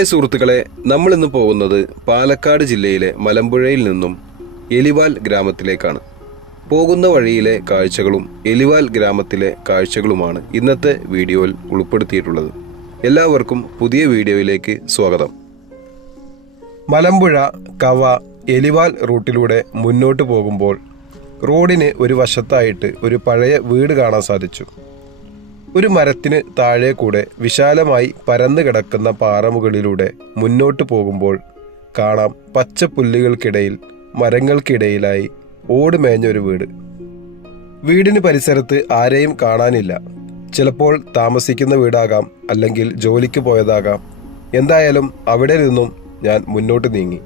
Hi സുഹൃത്തുക്കളെ നമ്മൾ ഇന്ന് പോകുന്നത് പാലക്കാട് ജില്ലയിലെ മലമ്പുഴയിൽ നിന്നും എലിവാൽ ഗ്രാമത്തിലേക്കാണ്. പോകുന്ന വഴിയിലെ കാഴ്ചകളും എലിവാൽ ഗ്രാമത്തിലെ കാഴ്ചകളുമാണ് ഇന്നത്തെ വീഡിയോയിൽ ഉൾപ്പെടുത്തിയിട്ടുള്ളത്. എല്ലാവർക്കും പുതിയ വീഡിയോയിലേക്ക് സ്വാഗതം. മലമ്പുഴ കവ എലിവാൽ റൂട്ടിലൂടെ മുന്നോട്ട് പോകുമ്പോൾ റോഡിന് ഒരു വശത്തായിട്ട് ഒരു പഴയ വീട് കാണാൻ സാധിച്ചു. ഒരു മരത്തിന് താഴെ കൂടെ വിശാലമായി പരന്നു കിടക്കുന്ന പാറമുകളിലൂടെ മുന്നോട്ട് പോകുമ്പോൾ കാണാം പച്ച പുല്ലുകൾക്കിടയിൽ മരങ്ങൾക്കിടയിലായി ഓട് മേഞ്ഞൊരു വീട്. വീടിന് പരിസരത്ത് ആരെയും കാണാനില്ല. ചിലപ്പോൾ താമസിക്കുന്ന വീടാകാം അല്ലെങ്കിൽ ജോലിക്ക് പോയതാകാം. എന്തായാലും അവിടെ നിന്നും ഞാൻ മുന്നോട്ട് നീങ്ങി.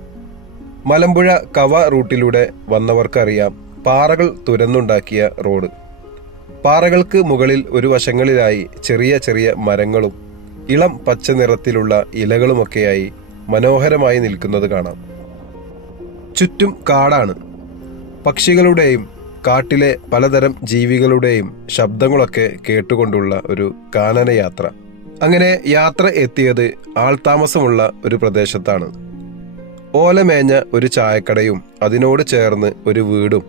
മലമ്പുഴ കവ റൂട്ടിലൂടെ വന്നവർക്കറിയാം പാറകൾ തുരന്നുണ്ടാക്കിയ റോഡ്. പാറകൾക്ക് മുകളിൽ ഒരു വശങ്ങളിലായി ചെറിയ ചെറിയ മരങ്ങളും ഇളം പച്ച നിറത്തിലുള്ള ഇലകളുമൊക്കെയായി മനോഹരമായി നിൽക്കുന്നത് കാണാം. ചുറ്റും കാടാണ്. പക്ഷികളുടെയും കാട്ടിലെ പലതരം ജീവികളുടെയും ശബ്ദങ്ങളൊക്കെ കേട്ടുകൊണ്ടുള്ള ഒരു കാനനയാത്ര. അങ്ങനെ യാത്ര എത്തിയത് ആൾതാമസമുള്ള ഒരു പ്രദേശത്താണ്. ഓലമേഞ്ഞ ഒരു ചായക്കടയും അതിനോട് ചേർന്ന് ഒരു വീടും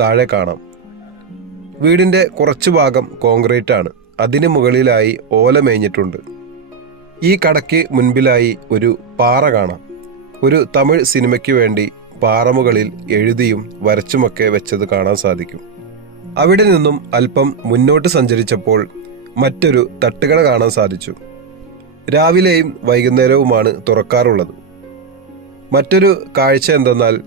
താഴെ കാണാം. വീടിന്റെ കുറച്ചു ഭാഗം കോൺക്രീറ്റ് ആണ് അതിന് മുകളിലായി ഓല മേഞ്ഞിട്ടുണ്ട്. ഈ കടയ്ക്ക് മുൻപിലായി ഒരു പാറ കാണാം. ഒരു തമിഴ് സിനിമയ്ക്ക് വേണ്ടി പാറമുകളിൽ എഴുതിയും വരച്ചുമൊക്കെ വെച്ചത് കാണാൻ സാധിക്കും. അവിടെ നിന്നും അല്പം മുന്നോട്ട് സഞ്ചരിച്ചപ്പോൾ മറ്റൊരു തട്ടുകട കാണാൻ സാധിച്ചു. രാവിലെയും വൈകുന്നേരവുമാണ് തുറക്കാറുള്ളത്. മറ്റൊരു കാഴ്ച എന്തെന്നാൽ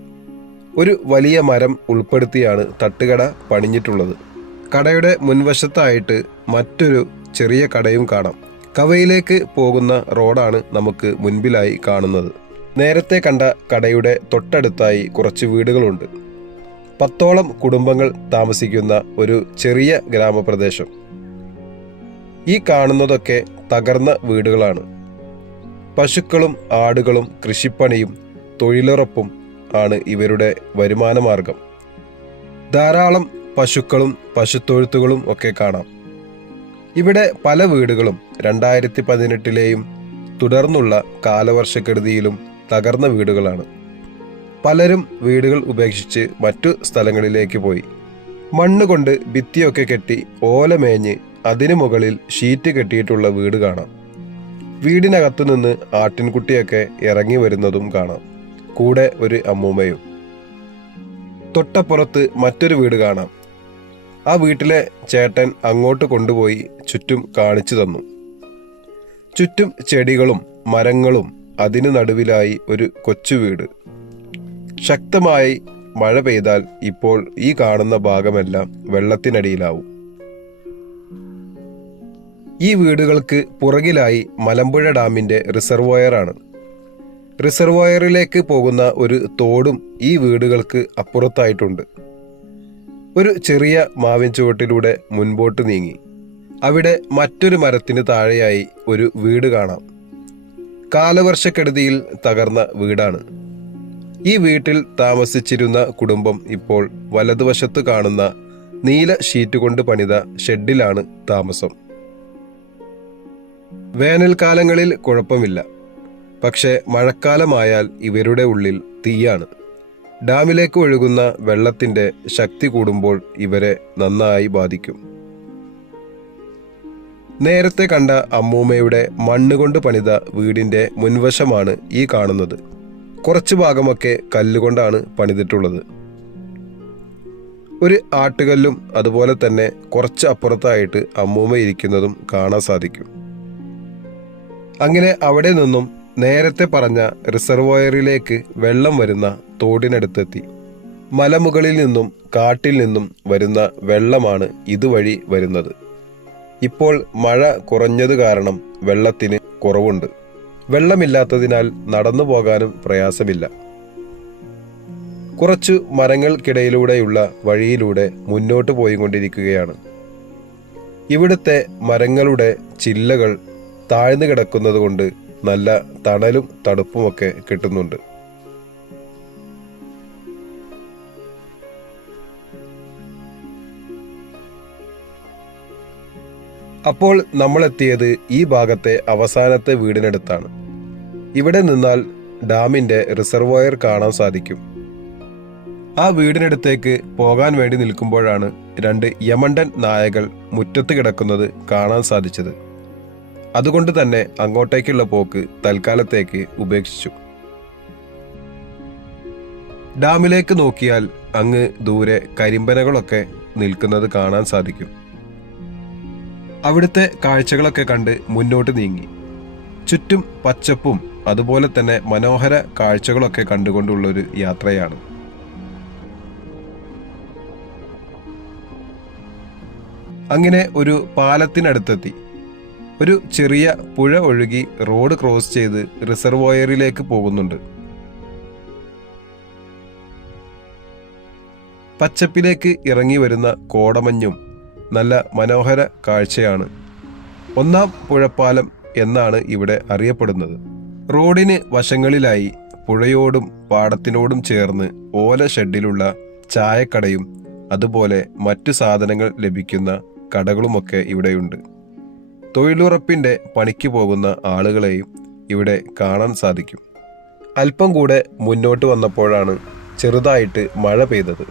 ഒരു വലിയ മരം ഉൾപ്പെടുത്തിയാണ് തട്ടുകട പണിഞ്ഞിട്ടുള്ളത്. കടയുടെ മുൻവശത്തായിട്ട് മറ്റൊരു ചെറിയ കടയും കാണാം. കവയിലേക്ക് പോകുന്ന റോഡാണ് നമുക്ക് മുൻപിലായി കാണുന്നത്. നേരത്തെ കണ്ട കടയുടെ തൊട്ടടുത്തായി കുറച്ച് വീടുകളുണ്ട്. പത്തോളം കുടുംബങ്ങൾ താമസിക്കുന്ന ഒരു ചെറിയ ഗ്രാമപ്രദേശം. ഈ കാണുന്നതൊക്കെ തകർന്ന വീടുകളാണ്. പശുക്കളും ആടുകളും കൃഷിപ്പണിയും തൊഴിലുറപ്പും ആണ് ഇവരുടെ വരുമാനമാർഗം. ധാരാളം പശുക്കളും പശുത്തൊഴുത്തുകളും ഒക്കെ കാണാം. ഇവിടെ പല വീടുകളും രണ്ടായിരത്തി പതിനെട്ടിലെയും തുടർന്നുള്ള കാലവർഷക്കെടുതിയിലും തകർന്ന വീടുകളാണ്. പലരും വീടുകൾ ഉപേക്ഷിച്ച് മറ്റു സ്ഥലങ്ങളിലേക്ക് പോയി. മണ്ണ് കൊണ്ട് ഭിത്തിയൊക്കെ കെട്ടി ഓലമേഞ്ഞ് അതിനു മുകളിൽ ഷീറ്റ് കെട്ടിയിട്ടുള്ള വീട് കാണാം. വീടിനകത്തു നിന്ന് ആട്ടിൻകുട്ടിയൊക്കെ ഇറങ്ങി വരുന്നതും കാണാം. കൂടെ ഒരു അമ്മൂമ്മയും. തൊട്ടപ്പുറത്ത് മറ്റൊരു വീട് കാണാം. ആ വീട്ടിലെ ചേട്ടൻ അങ്ങോട്ട് കൊണ്ടുപോയി ചുറ്റും കാണിച്ചു തന്നു. ചുറ്റും ചെടികളും മരങ്ങളും അതിനു നടുവിലായി ഒരു കൊച്ചു വീട്. ശക്തമായി മഴ പെയ്താൽ ഇപ്പോൾ ഈ കാണുന്ന ഭാഗമെല്ലാം വെള്ളത്തിനടിയിലാവും. ഈ വീടുകൾക്ക് പുറകിലായി മലമ്പുഴ ഡാമിന്റെ റിസർവോയറാണ്. റിസർവോയറിലേക്ക് പോകുന്ന ഒരു തോടും ഈ വീടുകൾക്ക് അപ്പുറത്തായിട്ടുണ്ട്. ഒരു ചെറിയ മാവിൻ ചുവട്ടിലൂടെ മുൻപോട്ട് നീങ്ങി. അവിടെ മറ്റൊരു മരത്തിന് താഴെയായി ഒരു വീട് കാണാം. കാലവർഷക്കെടുതിയിൽ തകർന്ന വീടാണ്. ഈ വീട്ടിൽ താമസിച്ചിരുന്ന കുടുംബം ഇപ്പോൾ വലതുവശത്ത് കാണുന്ന നീല ഷീറ്റ് കൊണ്ട് പണിത ഷെഡിലാണ് താമസം. വേനൽക്കാലങ്ങളിൽ കുഴപ്പമില്ല. പക്ഷേ മഴക്കാലമായാൽ ഇവരുടെ ഉള്ളിൽ തീയാണ്. ഡാമിലേക്ക് ഒഴുകുന്ന വെള്ളത്തിന്റെ ശക്തി കൂടുമ്പോൾ ഇവരെ നന്നായി ബാധിക്കും. നേരത്തെ കണ്ട അമ്മൂമ്മയുടെ മണ്ണുകൊണ്ട് പണിത വീടിന്റെ മുൻവശമാണ് ഈ കാണുന്നത്. കുറച്ചു ഭാഗമൊക്കെ കല്ലുകൊണ്ടാണ് പണിതിട്ടുള്ളത്. ഒരു ആട്ടുകല്ലും അതുപോലെ തന്നെ കുറച്ച് അപ്പുറത്തായിട്ട് അമ്മൂമ്മ ഇരിക്കുന്നതും കാണാൻ സാധിക്കും. അങ്ങനെ അവിടെ നിന്നും നേരത്തെ പറഞ്ഞ റിസർവോയറിലേക്ക് വെള്ളം വരുന്ന തോടിനടുത്തെത്തി. മലമുകളിൽ നിന്നും കാട്ടിൽ നിന്നും വരുന്ന വെള്ളമാണ് ഇതുവഴി വരുന്നത്. ഇപ്പോൾ മഴ കുറഞ്ഞത് കാരണം വെള്ളത്തിന് കുറവുണ്ട്. വെള്ളമില്ലാത്തതിനാൽ നടന്നു പോകാനും പ്രയാസമില്ല. കുറച്ചു മരങ്ങൾക്കിടയിലൂടെയുള്ള വഴിയിലൂടെ മുന്നോട്ട് പോയിക്കൊണ്ടിരിക്കുകയാണ്. ഇവിടുത്തെ മരങ്ങളുടെ ചില്ലകൾ താഴ്ന്നു കിടക്കുന്നതുകൊണ്ട് നല്ല തണലും തണുപ്പുമൊക്കെ കിട്ടുന്നുണ്ട്. അപ്പോൾ നമ്മൾ എത്തിയത് ഈ ഭാഗത്തെ അവസാനത്തെ വീടിനടുത്താണ്. ഇവിടെ നിന്നാൽ ഡാമിന്റെ റിസർവോയർ കാണാൻ സാധിക്കും. ആ വീടിനടുത്തേക്ക് പോകാൻ വേണ്ടി നിൽക്കുമ്പോഴാണ് രണ്ട് യമണ്ടൻ നായകൾ മുറ്റത്ത് കിടക്കുന്നത് കാണാൻ സാധിച്ചത്. അതുകൊണ്ട് തന്നെ അങ്ങോട്ടേക്കുള്ള പോക്ക് തൽക്കാലത്തേക്ക് ഉപേക്ഷിച്ചു. ഡാമിലേക്ക് നോക്കിയാൽ അങ്ങ് ദൂരെ കരിമ്പനകളൊക്കെ നിൽക്കുന്നത് കാണാൻ സാധിക്കും. അവിടുത്തെ കാഴ്ചകളൊക്കെ കണ്ട് മുന്നോട്ട് നീങ്ങി. ചുറ്റും പച്ചപ്പും അതുപോലെ തന്നെ മനോഹര കാഴ്ചകളൊക്കെ കണ്ടുകൊണ്ടുള്ളൊരു യാത്രയാണ്. അങ്ങനെ ഒരു പാലത്തിനടുത്തെത്തി. ഒരു ചെറിയ പുഴ ഒഴുകി റോഡ് ക്രോസ് ചെയ്ത് റിസർവോയറിലേക്ക് പോകുന്നുണ്ട്. പച്ചപ്പിലേക്ക് ഇറങ്ങി വരുന്ന കോടമഞ്ഞും നല്ല മനോഹര കാഴ്ചയാണ്. ഒന്നാം പുഴപ്പാലം എന്നാണ് ഇവിടെ അറിയപ്പെടുന്നത്. റോഡിന് വശങ്ങളിലായി പുഴയോടും പാടത്തിനോടും ചേർന്ന് ഓല ഷെഡിലുള്ള ചായക്കടയും അതുപോലെ മറ്റു സാധനങ്ങൾ ലഭിക്കുന്ന കടകളുമൊക്കെ ഇവിടെയുണ്ട്. തൊഴിലുറപ്പിന്റെ പണിക്ക് പോകുന്ന ആളുകളെയും ഇവിടെ കാണാൻ സാധിക്കും. അല്പം കൂടെ മുന്നോട്ട് വന്നപ്പോഴാണ് ചെറുതായിട്ട് മഴ പെയ്തത്.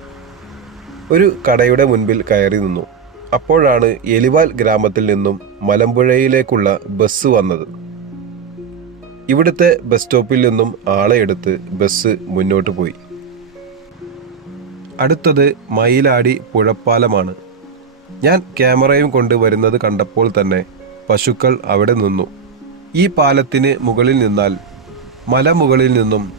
ഒരു കടയുടെ മുൻപിൽ കയറി നിന്നു. അപ്പോഴാണ് എലിവാൽ ഗ്രാമത്തിൽ നിന്നും മലമ്പുഴയിലേക്കുള്ള ബസ് വന്നത്. ഇവിടുത്തെ ബസ് സ്റ്റോപ്പിൽ നിന്നും ആളെ എടുത്ത് ബസ് മുന്നോട്ട് പോയി. അടുത്തത് മയിലാടി പുഴപ്പാലമാണ്. ഞാൻ ക്യാമറയും കൊണ്ട് വരുന്നത് കണ്ടപ്പോൾ തന്നെ പശുക്കൾ അവിടെ നിന്നു. ഈ പാലത്തിന് മുകളിൽ നിന്നാൽ മലമുകളിൽ നിന്നും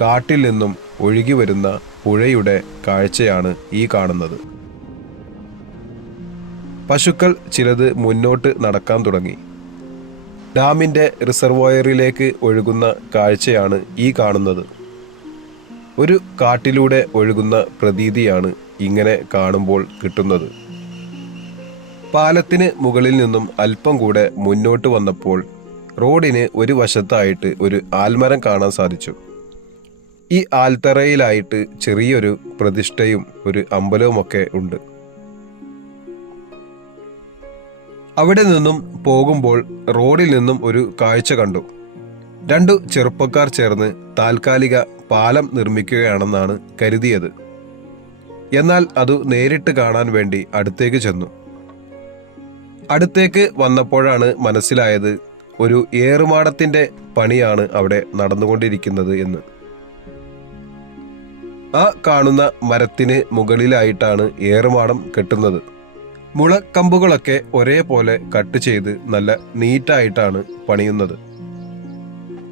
കാട്ടിൽ നിന്നും ഒഴുകി വരുന്ന പുഴയുടെ കാഴ്ചയാണ് ഈ കാണുന്നത്. പശുക്കൾ ചിലത് മുന്നോട്ട് നടക്കാൻ തുടങ്ങി. ഡാമിന്റെ റിസർവോയറിലേക്ക് ഒഴുകുന്ന കാഴ്ചയാണ് ഈ കാണുന്നത്. ഒരു കാട്ടിലൂടെ ഒഴുകുന്ന പ്രതീതിയാണ് ഇങ്ങനെ കാണുമ്പോൾ കിട്ടുന്നത്. പാലത്തിന് മുകളിൽ നിന്നും അല്പം കൂടെ മുന്നോട്ട് വന്നപ്പോൾ റോഡിന് ഒരു വശത്തായിട്ട് ഒരു ആൽമരം കാണാൻ സാധിച്ചു. ഈ ആൽത്തറയിലായിട്ട് ചെറിയൊരു പ്രതിഷ്ഠയും ഒരു അമ്പലവുമൊക്കെ ഉണ്ട്. അവിടെ നിന്നും പോകുമ്പോൾ റോഡിൽ നിന്നും ഒരു കാഴ്ച കണ്ടു. രണ്ടു ചെറുപ്പക്കാർ ചേർന്ന് താൽക്കാലിക പാലം നിർമ്മിക്കുകയാണെന്നാണ് കരുതിയത്. എന്നാൽ അത് നേരിട്ട് കാണാൻ വേണ്ടി അടുത്തേക്ക് ചെന്നു. അടുത്തേക്ക് വന്നപ്പോഴാണ് മനസ്സിലായത് ഒരു ഏറുമാടത്തിന്റെ പണിയാണ് അവിടെ നടന്നുകൊണ്ടിരിക്കുന്നത് എന്ന്. ആ കാണുന്ന മരത്തിന് മുകളിലായിട്ടാണ് ഏറുമാടം കെട്ടുന്നത്. മുളക്കമ്പുകളൊക്കെ ഒരേപോലെ കട്ട് ചെയ്ത് നല്ല നീറ്റായിട്ടാണ് പണിയുന്നത്.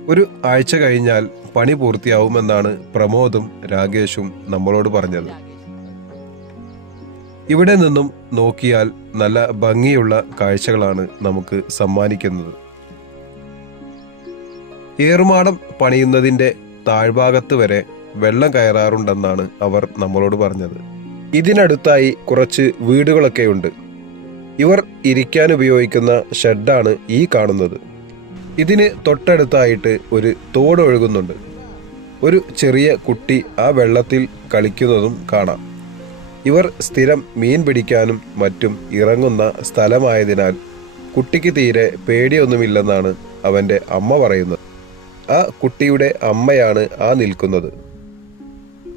ഒരു ആഴ്ച കഴിഞ്ഞാൽ പണി പൂർത്തിയാവുമെന്നാണ് പ്രമോദും രാകേഷും നമ്മളോട് പറഞ്ഞത്. ഇവിടെ നിന്നും നോക്കിയാൽ നല്ല ഭംഗിയുള്ള കാഴ്ചകളാണ് നമുക്ക് സമ്മാനിക്കുന്നത്. ഏറുമാടം പണിയുന്നതിന്റെ താഴ്ഭാഗത്ത് വരെ വെള്ളം കയറാറുണ്ടെന്നാണ് അവർ നമ്മളോട് പറഞ്ഞത്. ഇതിനടുത്തായി കുറച്ച് വീടുകളൊക്കെ ഉണ്ട്. ഇവർ ഇരിക്കാൻ ഉപയോഗിക്കുന്ന ഷെഡാണ് ഈ കാണുന്നത്. ഇതിന് തൊട്ടടുത്തായിട്ട് ഒരു തോട് ഒഴുകുന്നുണ്ട് ഒരു ചെറിയ കുട്ടി ആ വെള്ളത്തിൽ കളിക്കുന്നതും കാണാം. ഇവർ സ്ഥിരം മീൻ പിടിക്കാനും മറ്റും ഇറങ്ങുന്ന സ്ഥലമായതിനാൽ കുട്ടിക്ക് തീരെ പേടിയൊന്നുമില്ലെന്നാണ് അവന്റെ അമ്മ പറയുന്നത്. ആ കുട്ടിയുടെ അമ്മയാണ് ആ നിൽക്കുന്നത്.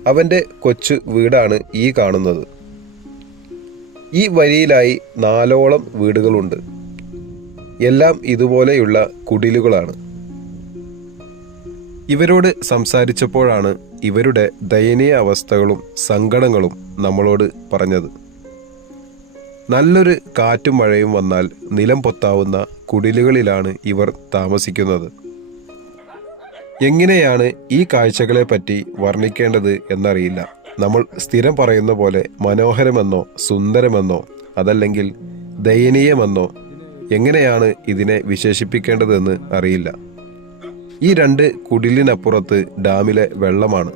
അവന്റെ കൊച്ചു വീടാണ് ഈ കാണുന്നത്. ഈ വരിയിലായി നാലോളം വീടുകളുണ്ട്. എല്ലാം ഇതുപോലെയുള്ള കുടിലുകളാണ്. ഇവരോട് സംസാരിച്ചപ്പോഴാണ് ഇവരുടെ ദയനീയ അവസ്ഥകളും സങ്കടങ്ങളും നമ്മളോട് പറഞ്ഞത്. നല്ലൊരു കാറ്റും മഴയും വന്നാൽ നിലം പൊത്താവുന്ന കുടിലുകളിലാണ് ഇവർ താമസിക്കുന്നത്. എങ്ങനെയാണ് ഈ കാഴ്ചകളെ പറ്റി വർണിക്കേണ്ടത് എന്നറിയില്ല. നമ്മൾ സ്ഥിരം പറയുന്ന പോലെ മനോഹരമെന്നോ സുന്ദരമെന്നോ അതല്ലെങ്കിൽ ദയനീയമെന്നോ എങ്ങനെയാണ് ഇതിനെ വിശേഷിപ്പിക്കേണ്ടതെന്ന് അറിയില്ല. ഈ രണ്ട് കുടിലിനപ്പുറത്ത് ഡാമിലെ വെള്ളമാണ്.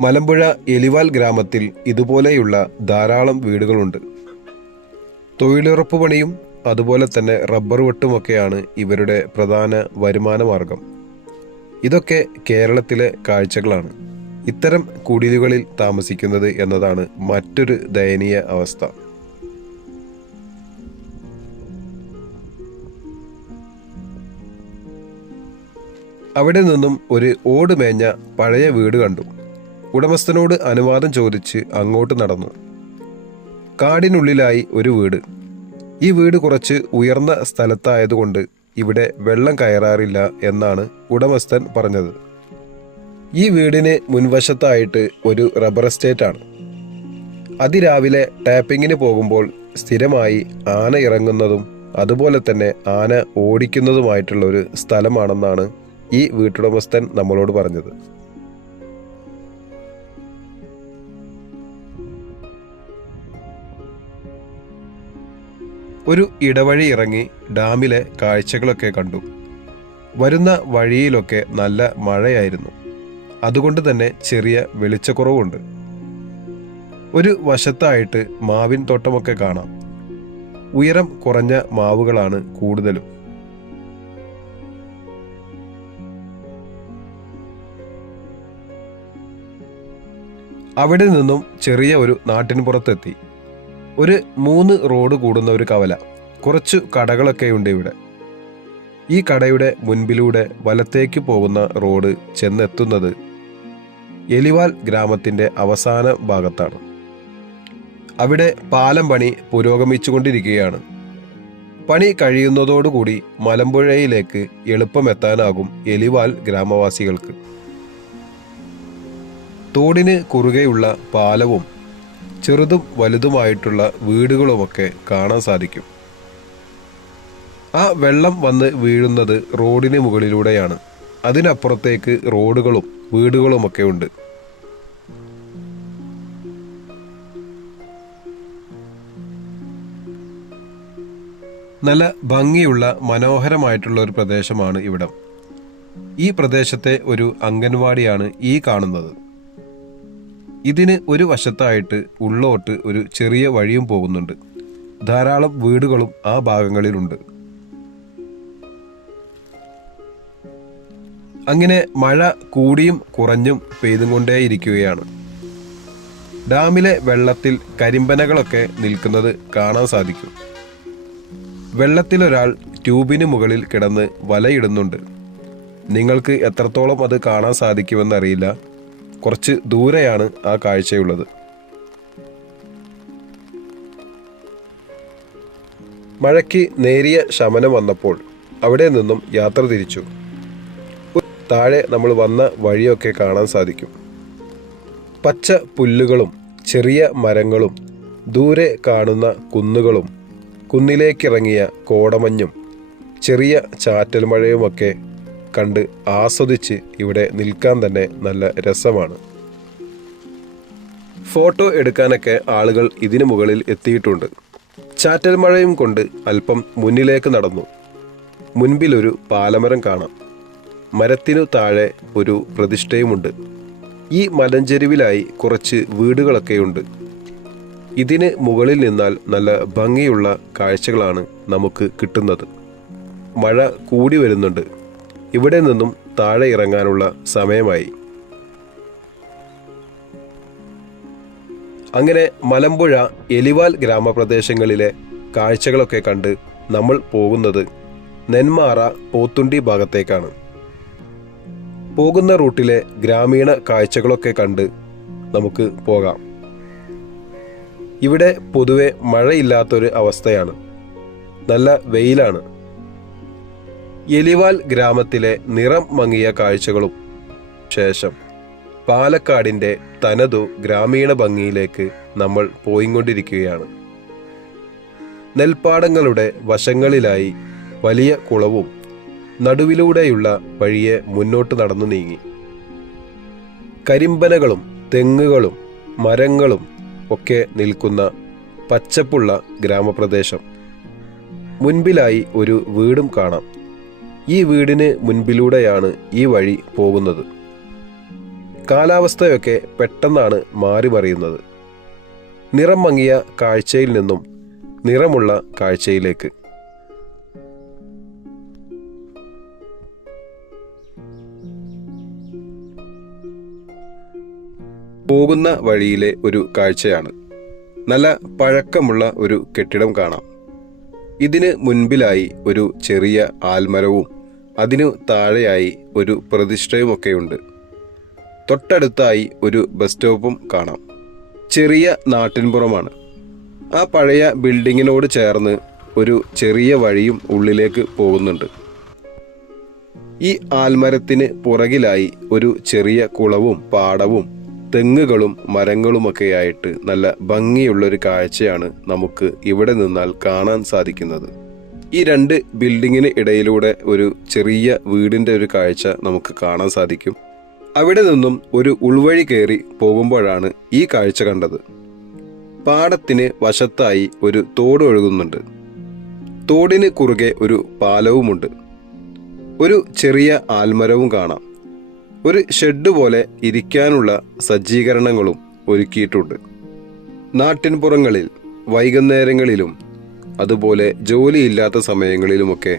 മലമ്പുഴ എലിവാൽ ഗ്രാമത്തിൽ ഇതുപോലെയുള്ള ധാരാളം വീടുകളുണ്ട്. തൊഴിലുറപ്പ് പണിയും അതുപോലെ തന്നെ റബ്ബർ വെട്ടുമൊക്കെയാണ് ഇവരുടെ പ്രധാന വരുമാന മാർഗം. ഇതൊക്കെ കേരളത്തിലെ കാഴ്ചകളാണ്. ഇത്തരം കുടിലുകളിൽ താമസിക്കുന്നത് എന്നതാണ് മറ്റൊരു ദയനീയ അവസ്ഥ. അവിടെ നിന്നും ഒരു ഓട് മേഞ്ഞ പഴയ വീട് കണ്ടു. ഉടമസ്ഥനോട് അനുവാദം ചോദിച്ച് അങ്ങോട്ട് നടന്നു. കാടിനുള്ളിലായി ഒരു വീട്. ഈ വീട് കുറച്ച് ഉയർന്ന സ്ഥലത്തായതുകൊണ്ട് ഇവിടെ വെള്ളം കയറാറില്ല എന്നാണ് ഉടമസ്ഥൻ പറഞ്ഞത്. ഈ വീടിന് മുൻവശത്തായിട്ട് ഒരു റബ്ബർ എസ്റ്റേറ്റ് ആണ്. അതിരാവിലെ ടാപ്പിങ്ങിന് പോകുമ്പോൾ സ്ഥിരമായി ആന ഇറങ്ങുന്നതും അതുപോലെ തന്നെ ആന ഓടിക്കുന്നതുമായിട്ടുള്ള ഒരു സ്ഥലമാണെന്നാണ് ഈ വീട്ടുടമസ്ഥൻ നമ്മളോട് പറഞ്ഞത്. ഒരു ഇടവഴി ഇറങ്ങി ഡാമിലെ കാഴ്ചകളൊക്കെ കണ്ടു. വരുന്ന വഴിയിലൊക്കെ നല്ല മഴയായിരുന്നു. അതുകൊണ്ട് തന്നെ ചെറിയ വെളിച്ചക്കുറവുണ്ട്. ഒരു വശത്തായിട്ട് മാവിൻ തോട്ടമൊക്കെ കാണാം. ഉയരം കുറഞ്ഞ മാവുകളാണ് കൂടുതലും. അവിടെ നിന്നും ചെറിയ ഒരു നാട്ടിൻപുറത്തെത്തി. ഒരു മൂന്ന് റോഡ് കൂടുന്ന ഒരു കവല. കുറച്ചു കടകളൊക്കെ ഉണ്ട് ഇവിടെ. ഈ കടയുടെ മുൻപിലൂടെ വലത്തേക്ക് പോകുന്ന റോഡ് ചെന്നെത്തുന്നത് എലിവാൽ ഗ്രാമത്തിന്റെ അവസാന ഭാഗത്താണ്. അവിടെ പാലം പണി പുരോഗമിച്ചുകൊണ്ടിരിക്കുകയാണ്. പണി കഴിയുന്നതോടുകൂടി മലമ്പുഴയിലേക്ക് എളുപ്പമെത്താനാകും എലിവാൽ ഗ്രാമവാസികൾക്ക്. തോടിന് കുറുകെയുള്ള പാലവും ചെറുതും വലുതുമായിട്ടുള്ള വീടുകളുമൊക്കെ കാണാൻ സാധിക്കും. ആ വെള്ളം വന്ന് വീഴുന്നത് റോഡിന് മുകളിലൂടെയാണ്. അതിനപ്പുറത്തേക്ക് റോഡുകളും വീടുകളുമൊക്കെ ഉണ്ട്. നല്ല ഭംഗിയുള്ള മനോഹരമായിട്ടുള്ള ഒരു പ്രദേശമാണ് ഇവിടം. ഈ പ്രദേശത്തെ ഒരു അംഗൻവാടിയാണ് ഈ കാണുന്നത്. ഇതിന് ഒരു വശത്തായിട്ട് ഉള്ളോട്ട് ഒരു ചെറിയ വഴിയും പോകുന്നുണ്ട്. ധാരാളം വീടുകളും ആ ഭാഗങ്ങളിലുണ്ട്. അങ്ങനെ മഴ കൂടിയും കുറഞ്ഞും പെയ്തും കൊണ്ടേയിരിക്കുകയാണ് ഡാമിലെ വെള്ളത്തിൽ കരിമ്പനകളൊക്കെ നിൽക്കുന്നത് കാണാൻ സാധിക്കും. വെള്ളത്തിലൊരാൾ ട്യൂബിന് മുകളിൽ കിടന്ന് വലയിടുന്നുണ്ട്. നിങ്ങൾക്ക് എത്രത്തോളം അത് കാണാൻ സാധിക്കുമെന്നറിയില്ല. കുറച്ച് ദൂരെയാണ് ആ കാഴ്ചയുള്ളത്. മഴയ്ക്ക് നേരിയ ശമനം വന്നപ്പോൾ അവിടെ നിന്നും യാത്ര തിരിച്ചു. താഴെ നമ്മൾ വന്ന വഴിയൊക്കെ കാണാൻ സാധിക്കും. പച്ച പുല്ലുകളും ചെറിയ മരങ്ങളും ദൂരെ കാണുന്ന കുന്നുകളും കുന്നിലേക്കിറങ്ങിയ കോടമഞ്ഞും ചെറിയ ചാറ്റൽ മഴയുമൊക്കെ കണ്ട് ആസ്വദിച്ച് ഇവിടെ നിൽക്കാൻ തന്നെ നല്ല രസമാണ്. ഫോട്ടോ എടുക്കാനൊക്കെ ആളുകൾ ഇതിനു മുകളിൽ എത്തിയിട്ടുണ്ട്. ചാറ്റൽ മഴയും കൊണ്ട് അല്പം മുന്നിലേക്ക് നടന്നു. മുൻപിലൊരു പാലമരം കാണാം. മരത്തിനു താഴെ ഒരു പ്രതിഷ്ഠയുമുണ്ട്. ഈ മലഞ്ചെരുവിലായി കുറച്ച് വീടുകളൊക്കെയുണ്ട്. ഇതിന് മുകളിൽ നിന്നാൽ നല്ല ഭംഗിയുള്ള കാഴ്ചകളാണ് നമുക്ക് കിട്ടുന്നത്. മഴ കൂടി വരുന്നുണ്ട്. ഇവിടെ നിന്നും താഴെ ഇറങ്ങാനുള്ള സമയമായി. അങ്ങനെ മലമ്പുഴ എലിവാൽ ഗ്രാമപ്രദേശങ്ങളിലെ കാഴ്ചകളൊക്കെ കണ്ട് നമ്മൾ പോകുന്നത് നെന്മാറ പോത്തുണ്ടി ഭാഗത്തേക്കാണ്. പോകുന്ന റൂട്ടിലെ ഗ്രാമീണ കാഴ്ചകളൊക്കെ കണ്ട് നമുക്ക് പോകാം. ഇവിടെ പൊതുവെ മഴയില്ലാത്തൊരു അവസ്ഥയാണ്. നല്ല വെയിലാണ്. എലിവാൽ ഗ്രാമത്തിലെ നിറം മങ്ങിയ കാഴ്ചകളും ശേഷം പാലക്കാടിന്റെ തനതു ഗ്രാമീണ ഭംഗിയിലേക്ക് നമ്മൾ പോയിക്കൊണ്ടിരിക്കുകയാണ്. നെൽപ്പാടങ്ങളുടെ വശങ്ങളിലായി വലിയ കുളവും നടുവിലൂടെയുള്ള വഴിയെ മുന്നോട്ട് നടന്നു നീങ്ങി. കരിമ്പനകളും തെങ്ങുകളും മരങ്ങളും ഒക്കെ നിൽക്കുന്ന പച്ചപ്പുള്ള ഗ്രാമപ്രദേശം. മുൻപിലായി ഒരു വീടും കാണാം. ഈ വീടിന് മുൻപിലൂടെയാണ് ഈ വഴി പോകുന്നത്. കാലാവസ്ഥയൊക്കെ പെട്ടെന്നാണ് മാറി മറിയുന്നത് നിറം മങ്ങിയ കാഴ്ചയിൽ നിന്നും നിറമുള്ള കാഴ്ചയിലേക്ക്. പോകുന്ന വഴിയിലെ ഒരു കാഴ്ചയാണ്. നല്ല പഴക്കമുള്ള ഒരു കെട്ടിടം കാണാം. ഇതിന് മുൻപിലായി ഒരു ചെറിയ ആൽമരവും അതിനു താഴെയായി ഒരു പ്രതിഷ്ഠയുമൊക്കെയുണ്ട്. തൊട്ടടുത്തായി ഒരു ബസ് സ്റ്റോപ്പും കാണാം. ചെറിയ നാട്ടിൻപുറമാണ്. ആ പഴയ ബിൽഡിങ്ങിനോട് ചേർന്ന് ഒരു ചെറിയ വഴിയും ഉള്ളിലേക്ക് പോകുന്നുണ്ട്. ഈ ആൽമരത്തിന് പുറകിലായി ഒരു ചെറിയ കുളവും പാടവും തെങ്ങുകളും മരങ്ങളുമൊക്കെയായിട്ട് നല്ല ഭംഗിയുള്ളൊരു കാഴ്ചയാണ് നമുക്ക് ഇവിടെ നിന്നാൽ കാണാൻ സാധിക്കുന്നത്. ഈ രണ്ട് ബിൽഡിങ്ങിന് ഇടയിലൂടെ ഒരു ചെറിയ വീടിന്റെ ഒരു കാഴ്ച നമുക്ക് കാണാൻ സാധിക്കും. അവിടെ നിന്നും ഒരു ഉൾവഴി കയറി പോകുമ്പോഴാണ് ഈ കാഴ്ച കണ്ടത്. പാടത്തിന് വശത്തായി ഒരു തോട് ഒഴുകുന്നുണ്ട്. തോടിന് കുറുകെ ഒരു പാലവുമുണ്ട്. ഒരു ചെറിയ ആൽമരവും കാണാം. ഒരു ഷെഡ് പോലെ ഇരിക്കാനുള്ള സജ്ജീകരണങ്ങളും ഒരുക്കിയിട്ടുണ്ട്. നാട്ടിൻപുറങ്ങളിൽ വൈകുന്നേരങ്ങളിലും അതുപോലെ ജോലിയില്ലാത്ത സമയങ്ങളിലുമൊക്കെ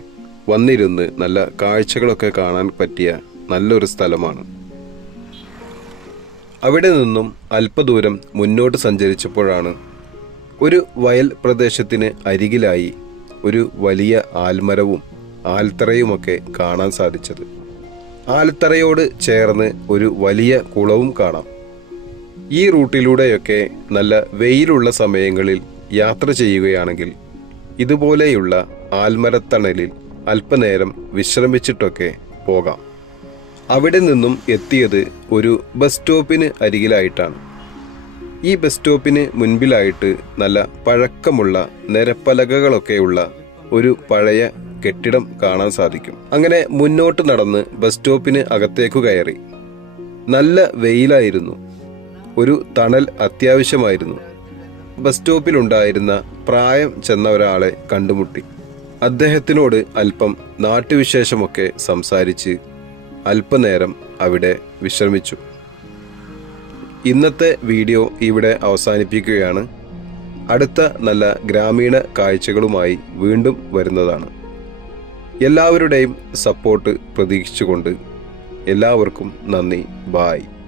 വന്നിരുന്ന് നല്ല കാഴ്ചകളൊക്കെ കാണാൻ പറ്റിയ നല്ലൊരു സ്ഥലമാണ്. അവിടെ നിന്നും അല്പദൂരം മുന്നോട്ട് സഞ്ചരിച്ചപ്പോഴാണ് ഒരു വയൽ പ്രദേശത്തിന് അരികിലായി ഒരു വലിയ ആൽമരവും ആൽത്തറയുമൊക്കെ കാണാൻ സാധിച്ചത്. ആൽത്തറയോട് ചേർന്ന് ഒരു വലിയ കുളവും കാണാം. ഈ റൂട്ടിലൂടെയൊക്കെ നല്ല വെയിലുള്ള സമയങ്ങളിൽ യാത്ര ചെയ്യുകയാണെങ്കിൽ ഇതുപോലെയുള്ള ആൽമരത്തണലിൽ അല്പനേരം വിശ്രമിച്ചിട്ടൊക്കെ പോകാം. അവിടെ നിന്നും എത്തിയത് ഒരു ബസ് സ്റ്റോപ്പിന് അരികിലായിട്ടാണ്. ഈ ബസ് സ്റ്റോപ്പിന് മുൻപിലായിട്ട് നല്ല പഴക്കമുള്ള നിരപ്പലകകളൊക്കെയുള്ള ഒരു പഴയ കെട്ടിടം കാണാൻ സാധിക്കും. അങ്ങനെ മുന്നോട്ട് നടന്ന് ബസ് സ്റ്റോപ്പിന് അകത്തേക്കു കയറി. നല്ല വെയിലായിരുന്നു. ഒരു തണൽ അത്യാവശ്യമായിരുന്നു. ബസ് സ്റ്റോപ്പിലുണ്ടായിരുന്ന പ്രായം ചെന്ന ഒരാളെ കണ്ടുമുട്ടി. അദ്ദേഹത്തിനോട് അല്പം നാട്ടുവിശേഷമൊക്കെ സംസാരിച്ച് അല്പനേരം അവിടെ വിശ്രമിച്ചു. ഇന്നത്തെ വീഡിയോ ഇവിടെ അവസാനിപ്പിക്കുകയാണ്. അടുത്ത നല്ല ഗ്രാമീണ കാഴ്ചകളുമായി വീണ്ടും വരുന്നതാണ്. എല്ലാവരുടെയും സപ്പോർട്ട് പ്രതീക്ഷിച്ചുകൊണ്ട് എല്ലാവർക്കും നന്ദി. ബായ്.